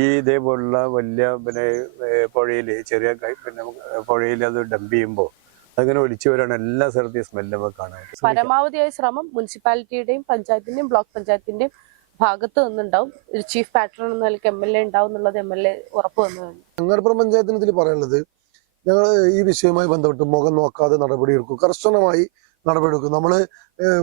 ഈ ഇതേപോലുള്ള വലിയ പുഴയിൽ ചെറിയ പുഴയിൽ അത് ഡംപ് ചെയ്യുമ്പോൾ അങ്ങനെ ഒലിച്ചു വരാണ് എല്ലാ സ്ഥലത്തെയും സ്മെല്ല് നമുക്ക് കാണാൻ. പരമാവധിയായ ശ്രമം മുനിസിപ്പാലിറ്റിയുടെയും പഞ്ചായത്തിന്റെയും ബ്ലോക്ക് പഞ്ചായത്തിന്റെയും ഭാഗത്ത് നിന്നുണ്ടാവും. ഒരു ചീഫ് പാട്രൺ എന്ന നിലയ്ക്ക് MLA ഉണ്ടാവും എന്നുള്ളത് MLA ഉറപ്പ് വന്നു. അങ്ങാടിപ്പുറം പഞ്ചായത്തിന് ഇതിൽ പറയാനുള്ളത്, ഞങ്ങൾ ഈ വിഷയവുമായി ബന്ധപ്പെട്ട് മുഖം നോക്കാതെ നടപടിയെടുക്കും, കർശനമായി നടപടിയെടുക്കും. നമ്മള്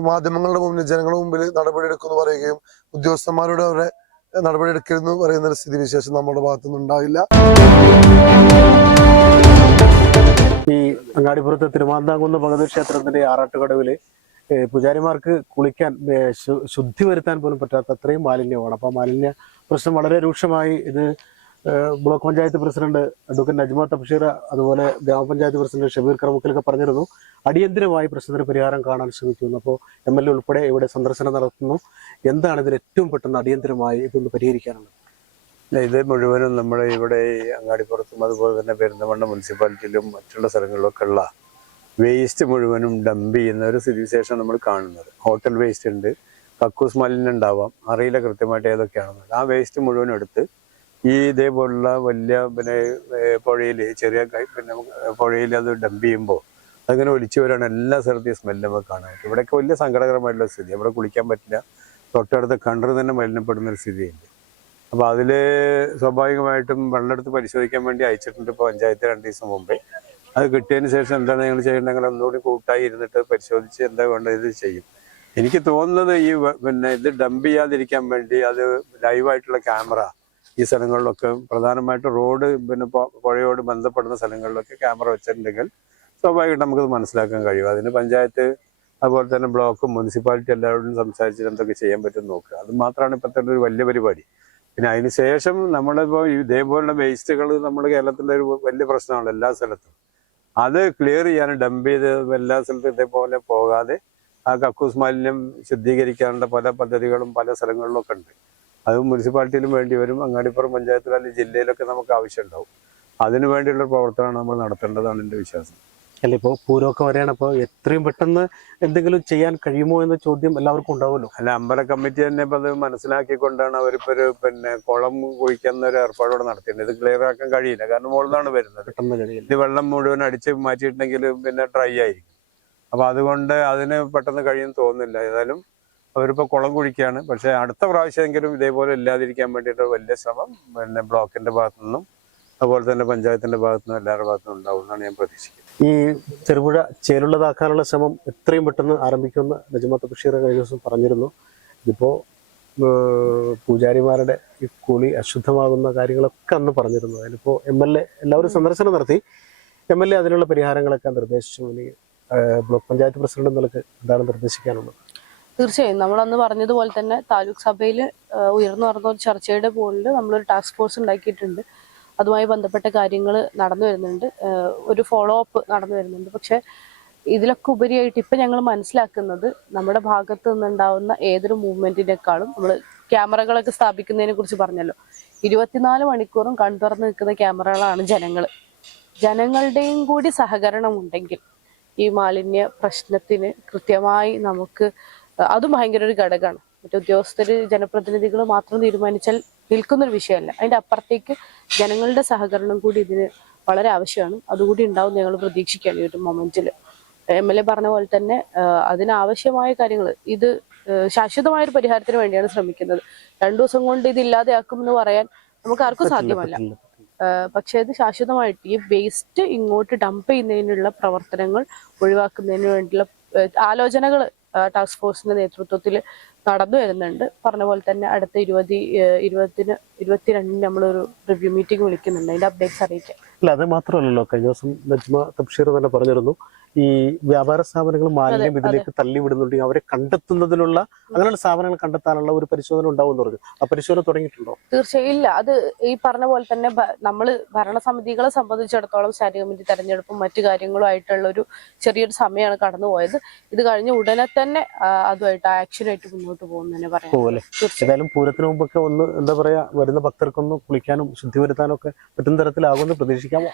മാധ്യമങ്ങളുടെ മുമ്പിൽ ജനങ്ങളുടെ മുമ്പിൽ നടപടിയെടുക്കുമെന്ന് പറയുകയും ഉദ്യോഗസ്ഥന്മാരുടെ അവരെ നടപടിയെടുക്കരുതെന്ന് പറയുന്ന ഒരു സ്ഥിതിവിശേഷം നമ്മുടെ ഭാഗത്തുനിന്ന് ഉണ്ടാവില്ല. ഈ അങ്ങാടിപ്പുറത്തെ തിരുമാന്താംകുന്ന് ഭഗവതി ക്ഷേത്രത്തിന്റെ ആറാട്ടുകടവില് പൂജാരിമാർക്ക് കുളിക്കാൻ ശുദ്ധി വരുത്താൻ പോലും പറ്റാത്ത അത്രയും മാലിന്യമാണ്. അപ്പൊ മാലിന്യ പ്രശ്നം വളരെ രൂക്ഷമായി ഇത് block panchayat president advocate Najma Thabsheer, അതുപോലെ ഗ്രാമപഞ്ചായത്ത് പ്രസിഡന്റ് ഷബീർ കറമുക്കലൊക്കെ പറഞ്ഞിരുന്നു അടിയന്തരമായി പ്രശ്നത്തിന് പരിഹാരം കാണാൻ ശ്രമിക്കുന്നു. അപ്പോൾ MLA ഉൾപ്പെടെ ഇവിടെ സന്ദർശനം നടത്തുന്നു. എന്താണ് ഇതിൽ ഏറ്റവും പെട്ടെന്ന് അടിയന്തരമായി ഇതൊന്ന് പരിഹരിക്കാനുള്ളത്? ഇത് മുഴുവനും നമ്മുടെ ഇവിടെ അങ്ങാടിപ്പുറത്തും അതുപോലെ തന്നെ പെരിന്തൽമണ്ണ മുനിസിപ്പാലിറ്റിയിലും മറ്റുള്ള സ്ഥലങ്ങളിലൊക്കെ ഉള്ള വേസ്റ്റ് മുഴുവനും ഡംപ് ചെയ്യുന്ന ഒരു സ്ഥിതിവിശേഷം നമ്മൾ കാണുന്നത്. ഹോട്ടൽ വേസ്റ്റ് ഉണ്ട്, കക്കൂസ് മാലിന്യം ഉണ്ടാവാം, അറിയില്ല കൃത്യമായിട്ട് ഏതൊക്കെയാണെന്ന്. ആ വേസ്റ്റ് മുഴുവനും എടുത്ത് ഈ ഇതേപോലുള്ള വലിയ പുഴയിൽ ചെറിയ പുഴയിൽ അത് ഡംപ് ചെയ്യുമ്പോൾ അങ്ങനെ ഒലിച്ചു വരാണ് എല്ലാ സ്ഥലത്തെയും സ്മെല്ല് നമുക്ക് കാണാനായിട്ട്. ഇവിടെയൊക്കെ വലിയ സങ്കടകരമായിട്ടുള്ള സ്ഥിതി. അവിടെ കുളിക്കാൻ പറ്റില്ല, തൊട്ടടുത്ത് കിണർ തന്നെ മലിനപ്പെടുന്ന ഒരു സ്ഥിതിയുണ്ട്. അപ്പോൾ അതിൽ സ്വാഭാവികമായിട്ടും വെള്ളമെടുത്ത് പരിശോധിക്കാൻ വേണ്ടി അയച്ചിട്ടുണ്ട് ഇപ്പോൾ പഞ്ചായത്ത് 2 ദിവസം മുമ്പേ. അത് കിട്ടിയതിന് ശേഷം എന്താണ് ഞങ്ങൾ ചെയ്യേണ്ടത്, ഒന്നുകൂടി കൂട്ടായി ഇരുന്നിട്ട് പരിശോധിച്ച് എന്താ വേണ്ടത് ഇത് ചെയ്യും. എനിക്ക് തോന്നുന്നത് ഈ ഇത് ഡംപ് ചെയ്യാതിരിക്കാൻ വേണ്ടി അത് ലൈവായിട്ടുള്ള ക്യാമറ ഈ സ്ഥലങ്ങളിലൊക്കെ, പ്രധാനമായിട്ട് റോഡ് പുഴയോട് ബന്ധപ്പെടുന്ന സ്ഥലങ്ങളിലൊക്കെ ക്യാമറ വെച്ചിട്ടുണ്ടെങ്കിൽ സ്വാഭാവികമായിട്ട് നമുക്കത് മനസ്സിലാക്കാൻ കഴിയും. അതിന് പഞ്ചായത്ത് അതുപോലെ തന്നെ ബ്ലോക്കും മുനിസിപ്പാലിറ്റി എല്ലാവരോടും സംസാരിച്ചിട്ട് എന്തൊക്കെ ചെയ്യാൻ പറ്റും നോക്കുക. അത് മാത്രമാണ് ഇപ്പോഴത്തെ ഒരു വലിയ പരിപാടി. പിന്നെ അതിന് ശേഷം നമ്മളിപ്പോൾ ഇതേപോലുള്ള വേസ്റ്റുകൾ നമ്മുടെ കേരളത്തിലെ ഒരു വലിയ പ്രശ്നമാണ് എല്ലാ സ്ഥലത്തും. അത് ക്ലിയർ ചെയ്യാൻ ഡംപ് ചെയ്ത് എല്ലാ സ്ഥലത്തും ഇതേപോലെ പോകാതെ ആ കക്കൂസ് മാലിന്യം ശുദ്ധീകരിക്കാനുള്ള പല പദ്ധതികളും പല സ്ഥലങ്ങളിലൊക്കെ ഉണ്ട്. അത് മുനിസിപ്പാലിറ്റിയിലും വേണ്ടി വരും, അങ്ങാടിപ്പുറം പഞ്ചായത്തിലും അല്ലെങ്കിൽ ജില്ലയിലൊക്കെ നമുക്ക് ആവശ്യമുണ്ടാവും. അതിനു വേണ്ടിയുള്ള പ്രവർത്തനമാണ് നമ്മൾ നടത്തേണ്ടതാണ് എൻ്റെ വിശ്വാസം. അല്ല, ഇപ്പോൾ പൂരമൊക്കെ വരെയാണ്, അപ്പോൾ എത്രയും പെട്ടെന്ന് എന്തെങ്കിലും ചെയ്യാൻ കഴിയുമോ എന്ന ചോദ്യം എല്ലാവർക്കും ഉണ്ടാവുമല്ലോ. അല്ല, അമ്പല കമ്മിറ്റി തന്നെ ഇപ്പം അത് മനസ്സിലാക്കിക്കൊണ്ടാണ് അവരിപ്പോൾ ഒരു കുളം കുഴിക്കുന്ന ഒരു ഏർപ്പാടോടെ നടത്തിയിട്ടുണ്ട്. ഇത് ക്ലിയർ ആക്കാൻ കഴിയില്ല, കാരണം മുകളിലാണ് വരുന്നത്. പെട്ടെന്ന് കഴിയില്ല. ഇത് വെള്ളം മുഴുവൻ അടിച്ച് മാറ്റിയിട്ടുണ്ടെങ്കിൽ ഡ്രൈ ആയിരിക്കും. അപ്പോൾ അതുകൊണ്ട് അതിന് പെട്ടെന്ന് കഴിയും തോന്നുന്നില്ല. ഏതായാലും അവരിപ്പോൾ കുളം കുഴിക്കുകയാണ്. പക്ഷേ അടുത്ത പ്രാവശ്യമെങ്കിലും ഇതേപോലെ ഇല്ലാതിരിക്കാൻ വേണ്ടിയിട്ട് വലിയ ശ്രമം ബ്ലോക്കിന്റെ ഭാഗത്തു നിന്നും അതുപോലെ തന്നെ പഞ്ചായത്തിന്റെ ഭാഗത്തു നിന്നും എല്ലാവരുടെ ഭാഗത്തു നിന്നും ഉണ്ടാവും എന്നാണ് ഞാൻ പ്രതീക്ഷിക്കുന്നത്. ഈ ചെറുപുഴ ചേലുള്ളതാക്കാനുള്ള ശ്രമം എത്രയും പെട്ടെന്ന് ആരംഭിക്കുമെന്ന് നജ്മ തബ്ഷീർ കഴിഞ്ഞ ദിവസം പറഞ്ഞിരുന്നു. ഇതിപ്പോൾ പൂജാരിമാരുടെ ഈ കുളി അശുദ്ധമാകുന്ന കാര്യങ്ങളൊക്കെ അന്ന് പറഞ്ഞിരുന്നു. അതിലിപ്പോൾ MLA എല്ലാവരും സന്ദർശനം നടത്തി. MLA അതിനുള്ള പരിഹാരങ്ങളൊക്കെ നിർദ്ദേശിച്ചു. ഇനി ബ്ലോക്ക് പഞ്ചായത്ത് പ്രസിഡന്റ് നിലക്ക് എന്താണ് നിർദ്ദേശിക്കാനുള്ളത്? തീർച്ചയായും നമ്മൾ അന്ന് പറഞ്ഞതുപോലെ തന്നെ താലൂക്ക് സഭയിൽ ഉയർന്നു നടന്ന ഒരു ചർച്ചയുടെ പോളിൽ നമ്മളൊരു ടാസ്ക് ഫോഴ്സ് ഉണ്ടാക്കിയിട്ടുണ്ട്. അതുമായി ബന്ധപ്പെട്ട കാര്യങ്ങൾ നടന്നു വരുന്നുണ്ട്, ഒരു ഫോളോ അപ്പ് നടന്നു വരുന്നുണ്ട്. പക്ഷെ ഇതിലൊക്കെ ഉപരിയായിട്ട് ഇപ്പം ഞങ്ങൾ മനസ്സിലാക്കുന്നത് നമ്മുടെ ഭാഗത്ത് നിന്നുണ്ടാവുന്ന ഏതൊരു മൂവ്മെന്റിനേക്കാളും നമ്മൾ ക്യാമറകളൊക്കെ സ്ഥാപിക്കുന്നതിനെ കുറിച്ച് പറഞ്ഞല്ലോ, 24 മണിക്കൂറും കൺതുറന്ന് നിൽക്കുന്ന ക്യാമറകളാണ് ജനങ്ങളുടെയും കൂടി സഹകരണം ഉണ്ടെങ്കിൽ ഈ മാലിന്യ പ്രശ്നത്തിന് കൃത്യമായി നമുക്ക് അതും ഭയങ്കര ഒരു ഘടകമാണ്. മറ്റു ഉദ്യോഗസ്ഥര് ജനപ്രതിനിധികൾ മാത്രം തീരുമാനിച്ചാൽ നിൽക്കുന്നൊരു വിഷയമല്ല. അതിന്റെ അപ്പുറത്തേക്ക് ജനങ്ങളുടെ സഹകരണം കൂടി ഇതിന് വളരെ ആവശ്യമാണ്. അതുകൂടി ഉണ്ടാവും ഞങ്ങൾ പ്രതീക്ഷിക്കുകയാണ് ഈ ഒരു മൊമെന്റിൽ. MLA പറഞ്ഞ പോലെ തന്നെ അതിനാവശ്യമായ കാര്യങ്ങൾ, ഇത് ശാശ്വതമായ ഒരു പരിഹാരത്തിന് വേണ്ടിയാണ് ശ്രമിക്കുന്നത്. 2 ദിവസം കൊണ്ട് ഇത് ഇല്ലാതെയാക്കുമെന്ന് പറയാൻ നമുക്ക് ആർക്കും സാധ്യമല്ല. പക്ഷെ ഇത് ശാശ്വതമായിട്ട് ഈ വേസ്റ്റ് ഇങ്ങോട്ട് ഡംപ് ചെയ്യുന്നതിനുള്ള പ്രവർത്തനങ്ങൾ ഒഴിവാക്കുന്നതിന് വേണ്ടിയുള്ള ആലോചനകൾ ടാസ്ക് ഫോഴ്സിന്റെ നേതൃത്വത്തിൽ നടന്നു വരുന്നുണ്ട്. പറഞ്ഞ പോലെ തന്നെ അടുത്ത 22 നമ്മളൊരു റിവ്യൂ മീറ്റിംഗ് വിളിക്കുന്നുണ്ട്. അതിന്റെ അപ്ഡേറ്റ്സ് അറിയിക്കാം. അല്ല, അത് മാത്രമല്ലല്ലോ, കഴിഞ്ഞ ദിവസം നജ്മ തബ്ഷീർ തന്നെ പറഞ്ഞിരുന്നു ഈ വ്യാപാര സ്ഥാപനങ്ങൾ മാലിന്യം ഇതിലേക്ക് തള്ളിവിടുന്നുണ്ടെങ്കിൽ അവരെ കണ്ടെത്തുന്നതിനുള്ള, അങ്ങനെയുള്ള സ്ഥാപനങ്ങൾ കണ്ടെത്താനുള്ള ഒരു പരിശോധന ഉണ്ടാവുമെന്ന് പറഞ്ഞു. ആ പരിശോധന തുടങ്ങിയിട്ടുണ്ടോ? തീർച്ചയായും ഇല്ല. അത് ഈ പറഞ്ഞ പോലെ തന്നെ നമ്മൾ ഭരണസമിതികളെ സംബന്ധിച്ചിടത്തോളം സ്റ്റാൻഡിംഗ് കമ്മിറ്റി തെരഞ്ഞെടുപ്പും മറ്റു കാര്യങ്ങളും ആയിട്ടുള്ള ഒരു ചെറിയൊരു സമയമാണ് കടന്നുപോയത്. ഇത് കഴിഞ്ഞ ഉടനെ തന്നെ അതുമായിട്ട് ആക്ഷനായിട്ട് മുന്നോട്ട് പോകുന്നതിനെ പറയാം. ഏതായാലും പൂരത്തിന് മുമ്പൊക്കെ ഒന്ന് എന്താ പറയാ, വരുന്ന ഭക്തർക്കൊന്ന് കുളിക്കാനും ശുദ്ധി വരുത്താനും ഒക്കെ പറ്റുന്ന തരത്തിലാകുമെന്ന് പ്രതീക്ഷിക്കാമോ?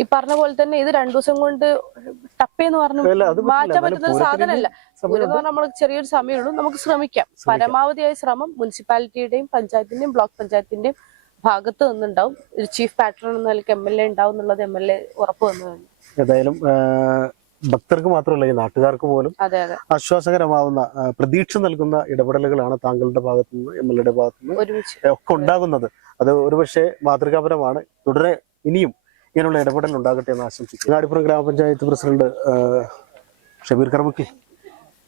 ഈ പറഞ്ഞ പോലെ തന്നെ ഇത് 2 ദിവസം കൊണ്ട് ടപ്പേന്ന് പറഞ്ഞു മാറ്റാൻ പറ്റുന്ന ഒരു സാധനമല്ല. നമ്മൾ ചെറിയൊരു സമയമുള്ളൂ, നമുക്ക് ശ്രമിക്കാം. പരമാവധിയായ ശ്രമം മുനിസിപ്പാലിറ്റിയുടെയും പഞ്ചായത്തിന്റെയും ബ്ലോക്ക് പഞ്ചായത്തിന്റെയും ഭാഗത്ത് നിന്നുണ്ടാവും. ഒരു ചീഫ് പാട്രൺ എന്ന നിലയ്ക്ക് MLA ഉണ്ടാവും എന്നുള്ളത് MLA ഉറപ്പ് വന്നു കഴിഞ്ഞു. ഏതായാലും ഭക്തർക്ക് മാത്രമല്ല ഈ നാട്ടുകാർക്ക് പോലും അതെ അതെ ആശ്വാസകരമാവുന്ന പ്രതീക്ഷ നൽകുന്ന ഇടപെടലുകളാണ് താങ്കളുടെ ഭാഗത്തുനിന്ന് MLA ഭാഗത്തുനിന്ന് ഒരുമിച്ച് ഒക്കെ ഉണ്ടാകുന്നത്. അത് ഒരുപക്ഷെ മാതൃകാപരമാണ്. തുടരെ ഇനിയും ഇങ്ങനെയുള്ള ഇടപെടൽ ഉണ്ടാകട്ടെ എന്ന് ആശംസിക്കുന്നു. അങ്ങാടിപ്പുറം ഗ്രാമപഞ്ചായത്ത് പ്രസിഡന്റ് ഷബീർ കർമുക്കി,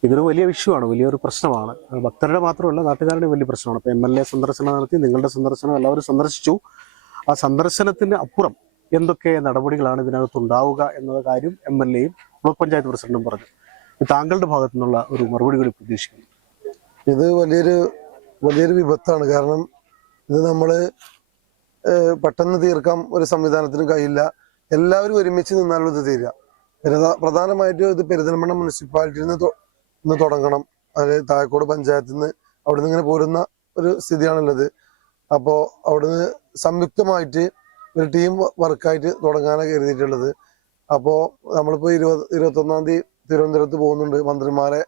ഇതൊരു വലിയ വിഷയമാണ്, വലിയൊരു പ്രശ്നമാണ്. ഭക്തരുടെ മാത്രമല്ല നാട്ടുകാരുടെ വലിയ പ്രശ്നമാണ്. ഇപ്പൊ MLA സന്ദർശനം നടത്തി, നിങ്ങളുടെ സന്ദർശനം എല്ലാവരും സന്ദർശിച്ചു. ആ സന്ദർശനത്തിന് അപ്പുറം എന്തൊക്കെ നടപടികളാണ് ഇതിനകത്ത് ഉണ്ടാവുക എന്ന കാര്യം MLAയും ബ്ലോക്ക് പഞ്ചായത്ത് പ്രസിഡന്റും പറഞ്ഞു. താങ്കളുടെ ഭാഗത്തു നിന്നുള്ള ഒരു മറുപടി കൂടി പ്രതീക്ഷിക്കുന്നു. ഇത് വലിയൊരു വിപത്താണ്. കാരണം ഇത് നമ്മള് പെട്ടെന്ന് തീർക്കാൻ ഒരു സംവിധാനത്തിനും കഴിയില്ല. എല്ലാവരും ഒരുമിച്ച് നിന്നാലും ഇത് തീരുക. പ്രധാനമായിട്ടും ഇത് പെരിന്തൽമണ്ണ മുനിസിപ്പാലിറ്റിയിൽ നിന്ന് തുടങ്ങണം. അതായത് താഴക്കോട് പഞ്ചായത്തിൽ നിന്ന് അവിടുന്ന് ഇങ്ങനെ പോരുന്ന ഒരു സ്ഥിതിയാണുള്ളത്. അപ്പോൾ അവിടുന്ന് സംയുക്തമായിട്ട് ഒരു ടീം വർക്കായിട്ട് തുടങ്ങാനാണ് കരുതിയിട്ടുള്ളത്. അപ്പോൾ നമ്മളിപ്പോൾ 21-ാം തീയതി തിരുവനന്തപുരത്ത് പോകുന്നുണ്ട്. മന്ത്രിമാരെ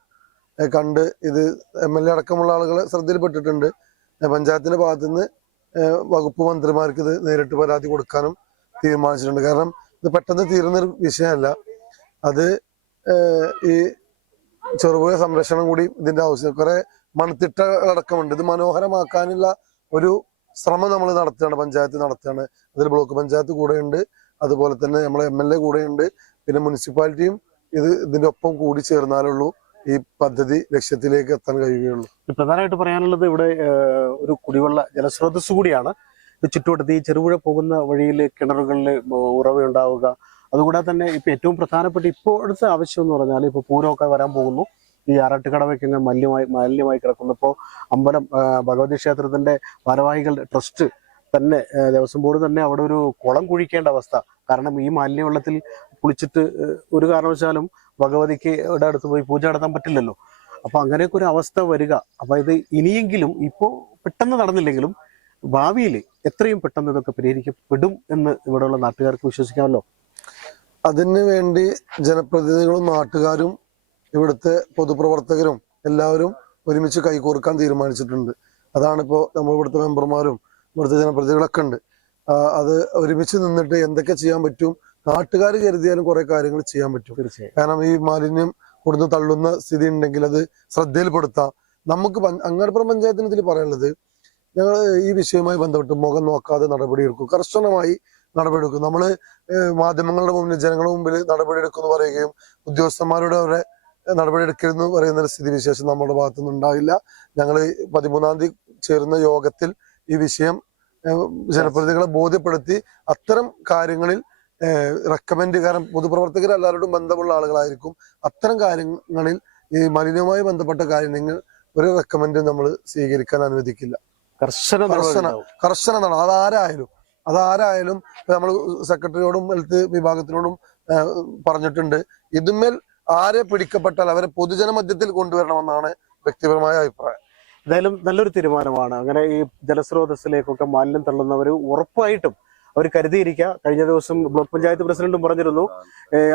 കണ്ട് ഇത് MLA അടക്കമുള്ള ആളുകളെ ശ്രദ്ധയിൽപ്പെട്ടിട്ടുണ്ട്. പഞ്ചായത്തിന്റെ ഭാഗത്തുനിന്ന് വകുപ്പ് മന്ത്രിമാർക്ക് ഇത് നേരിട്ട് പരാതി കൊടുക്കാനും തീരുമാനിച്ചിട്ടുണ്ട്. കാരണം ഇത് പെട്ടെന്ന് തീരുന്നൊരു വിഷയമല്ല. അത് ഈ ചെറുപുഴ സംരക്ഷണം കൂടി ഇതിന്റെ ആവശ്യം. കുറെ മൺതിട്ടകളടക്കമുണ്ട്. ഇത് മനോഹരമാക്കാനുള്ള ഒരു ശ്രമം നമ്മൾ നടത്തുകയാണ്, പഞ്ചായത്ത് നടത്തുകയാണ്. അതിൽ ബ്ലോക്ക് പഞ്ചായത്ത് കൂടെയുണ്ട്, അതുപോലെ തന്നെ നമ്മളെ MLA കൂടെയുണ്ട്, പിന്നെ മുനിസിപ്പാലിറ്റിയും ഇതിന്റെ ഒപ്പം കൂടി ചേർന്നാലുള്ളൂ ഈ പദ്ധതി ലക്ഷ്യത്തിലേക്ക് എത്താൻ കഴിയുകയുള്ളൂ. പ്രധാനമായിട്ട് പറയാനുള്ളത് ഇവിടെ ഒരു കുടിവെള്ള ജലസ്രോതസ് കൂടിയാണ്. ചുറ്റുവട്ടത്ത് ഈ ചെറുപുഴ പോകുന്ന വഴിയിൽ കിണറുകളിൽ ഉറവയുണ്ടാവുക. അതുകൂടാതെ തന്നെ ഇപ്പൊ ഏറ്റവും പ്രധാനപ്പെട്ട ഇപ്പോഴത്തെ ആവശ്യം എന്ന് പറഞ്ഞാൽ ഇപ്പൊ പൂരമൊക്കെ വരാൻ പോകുന്നു. ഈ ആറാട്ടുകടവയ്ക്ക് മാലിന്യമായി കിടക്കുന്നു. ഇപ്പോൾ അമ്പലം ഭഗവതി ക്ഷേത്രത്തിന്റെ ഭാരവാഹികളുടെ ട്രസ്റ്റ് തന്നെ ദേവസ്വം ബോർഡ് തന്നെ അവിടെ ഒരു കുളം കുഴിക്കേണ്ട അവസ്ഥ. കാരണം ഈ മാലിന്യ വെള്ളത്തിൽ കുളിച്ചിട്ട് ഒരു കാരണവശാലും ഭഗവതിക്ക് ഇവിടെ അടുത്ത് പോയി പൂജ നടത്താൻ പറ്റില്ലല്ലോ. അപ്പൊ അങ്ങനെയൊക്കെ ഒരു അവസ്ഥ വരിക. അപ്പൊ ഇത് ഇനിയെങ്കിലും ഇപ്പോൾ പെട്ടെന്ന് നടന്നില്ലെങ്കിലും ഭാവിയിൽ എത്രയും പെട്ടെന്ന് ഇതൊക്കെ പരിഹരിക്കപ്പെടും എന്ന് ഇവിടെയുള്ള നാട്ടുകാർക്ക് വിശ്വസിക്കാമല്ലോ. അതിന് വേണ്ടി ജനപ്രതിനിധികളും നാട്ടുകാരും ഇവിടുത്തെ പൊതുപ്രവർത്തകരും എല്ലാവരും ഒരുമിച്ച് കൈകോർക്കാൻ തീരുമാനിച്ചിട്ടുണ്ട്. അതാണിപ്പോൾ നമ്മൾ ഇവിടുത്തെ മെമ്പർമാരും ഇവിടുത്തെ ജനപ്രതിനിധികളൊക്കെ ഉണ്ട്. അത് ഒരുമിച്ച് നിന്നിട്ട് എന്തൊക്കെ ചെയ്യാൻ പറ്റും, നാട്ടുകാർ കരുതിയാലും കുറെ കാര്യങ്ങൾ ചെയ്യാൻ പറ്റും. തീർച്ചയായും. കാരണം ഈ മാലിന്യം കൊടുന്ന് തള്ളുന്ന സ്ഥിതി ഉണ്ടെങ്കിൽ അത് ശ്രദ്ധയിൽപ്പെടുത്താം. നമുക്ക് അങ്ങാടിപ്പുറം പഞ്ചായത്തിന് ഇതിൽ പറയാനുള്ളത്, ഞങ്ങൾ ഈ വിഷയവുമായി ബന്ധപ്പെട്ട് മുഖം നോക്കാതെ നടപടിയെടുക്കും, കർശനമായി നടപടിയെടുക്കും. നമ്മള് മാധ്യമങ്ങളുടെ മുമ്പിൽ ജനങ്ങളുടെ മുമ്പിൽ നടപടിയെടുക്കുമെന്ന് പറയുകയും ഉദ്യോഗസ്ഥന്മാരുടെ അവരെ നടപടിയെടുക്കരുതെന്ന് പറയുന്ന ഒരു സ്ഥിതിവിശേഷം നമ്മുടെ ഭാഗത്തുനിന്ന് ഉണ്ടാവില്ല. ഞങ്ങൾ 13-ാം തീയതി ചേരുന്ന യോഗത്തിൽ ഈ വിഷയം ജനപ്രതിനിധികളെ ബോധ്യപ്പെടുത്തി അത്തരം കാര്യങ്ങളിൽ റെക്കമെൻഡ്, കാരണം പൊതുപ്രവർത്തകർ എല്ലാവരോടും ബന്ധമുള്ള ആളുകളായിരിക്കും, അത്തരം കാര്യങ്ങളിൽ ഈ മലിനവുമായി ബന്ധപ്പെട്ട കാര്യങ്ങൾ ഒരു റെക്കമെൻഡ് നമ്മൾ സ്വീകരിക്കാൻ അനുവദിക്കില്ല. കർശന അതാരായാലും നമ്മൾ സെക്രട്ടറിയോടും ഹെൽത്ത് വിഭാഗത്തിനോടും പറഞ്ഞിട്ടുണ്ട്. ഇതുമേൽ ആരെ പിടിക്കപ്പെട്ടാൽ അവരെ പൊതുജന മധ്യത്തിൽ കൊണ്ടുവരണമെന്നാണ് വ്യക്തിപരമായ അഭിപ്രായം. എന്തായാലും നല്ലൊരു തീരുമാനമാണ്. അങ്ങനെ ഈ ജലസ്രോതസ്സിലേക്കൊക്കെ മാലിന്യം തള്ളുന്നവർ ഉറപ്പായിട്ടും അവർ കരുതിയിരിക്കുക. കഴിഞ്ഞ ദിവസം ബ്ലോക്ക് പഞ്ചായത്ത് പ്രസിഡന്റും പറഞ്ഞിരുന്നു,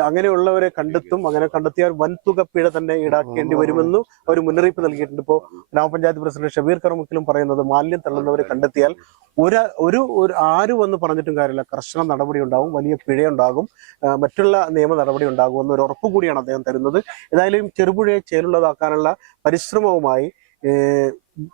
അങ്ങനെയുള്ളവരെ കണ്ടെത്തും, അങ്ങനെ കണ്ടെത്തിയാൽ വൻതുക പിഴ തന്നെ ഈടാക്കേണ്ടി വരുമെന്നും അവർ മുന്നറിയിപ്പ് നൽകിയിട്ടുണ്ട്. ഇപ്പോൾ ഗ്രാമപഞ്ചായത്ത് പ്രസിഡന്റ് ഷബീർ കർമുക്കിലും പറയുന്നത് മാലിന്യം തള്ളുന്നവരെ കണ്ടെത്തിയാൽ ഒരു ആര് വന്ന് പറഞ്ഞിട്ടും കാര്യമില്ല, കർശന നടപടി ഉണ്ടാകും, വലിയ പിഴയുണ്ടാകും, മറ്റുള്ള നിയമ നടപടി ഉണ്ടാകും എന്നൊരു ഉറപ്പ് കൂടിയാണ് അദ്ദേഹം തരുന്നത്. ഏതായാലും ചെറുപുഴയെ ചേലുള്ളതാക്കാനുള്ള പരിശ്രമവുമായി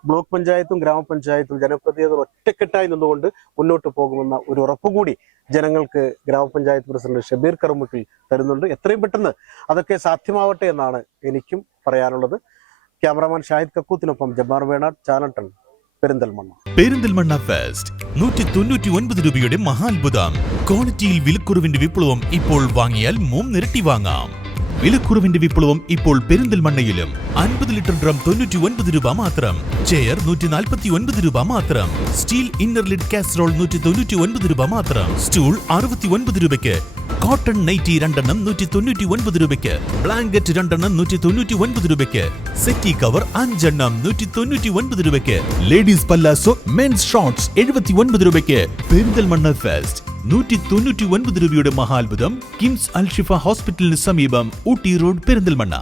ബ്ലോക്ക് പഞ്ചായത്തും ഗ്രാമപഞ്ചായത്തും ജനപ്രതിനിധികൾ ഒറ്റക്കെട്ടായി നിന്നുകൊണ്ട് മുന്നോട്ട് പോകുമെന്ന ഒരു ഉറപ്പുകൂടി ജനങ്ങൾക്ക് ഗ്രാമപഞ്ചായത്ത് പ്രസിഡന്റ് ഷബീർ കർമുക്കിൽ തരുന്നുണ്ട്. എത്രയും പെട്ടെന്ന് അതൊക്കെ സാധ്യമാവട്ടെ എന്നാണ് എനിക്കും പറയാനുള്ളത്. ക്യാമറാമാൻ ഷാഹിദ് കക്കൂത്തിനൊപ്പം ജബ്ബാർ വേണാട്, ചാനൽ 10, പെരിന്തൽമണ്ണ ഫെസ്റ്റ് 199 രൂപയുടെ മഹാത്ഭുതം. ക്വാളിറ്റിയിൽ വിലക്കുറവിന്റെ വിപ്ലവം. ഇപ്പോൾ വാങ്ങിയാൽ 3 ഇരട്ടി വാങ്ങാം. വിലക്കുറവിന്റെ വിപ്ലവം ഇപ്പോൾ പെരിന്തൽമണ്ണയിലും. 50 ലിറ്റർ ഡ്രം 99 രൂപ മാത്രം. ചെയർ 149 രൂപ മാത്രം. സ്റ്റീൽ ഇന്നർ ലിഡ് കാസറോൾ 199 രൂപ മാത്രം. സ്റ്റൂൾ 69 രൂപയ്ക്ക്. കോട്ടൺ നൈറ്റി 2 എണ്ണം 199 രൂപയ്ക്ക്. ബ്ലാങ്കറ്റ് 2 എണ്ണം 199 രൂപയ്ക്ക്. സെറ്റി കവർ 5 എണ്ണം 199 രൂപയ്ക്ക്. ലേഡീസ് പല്ലാസോ മെൻസ് ഷോർട്സ് 79 രൂപയ്ക്ക്. പെരിന്തൽമണ്ണ ഫെസ്റ്റ് 199 രൂപയുടെ മഹാത്ഭുതം. കിംസ് അൽഷിഫ ഹോസ്പിറ്റലിന് സമീപം, ഊട്ടി റോഡ്, പെരിന്തൽമണ്ണ.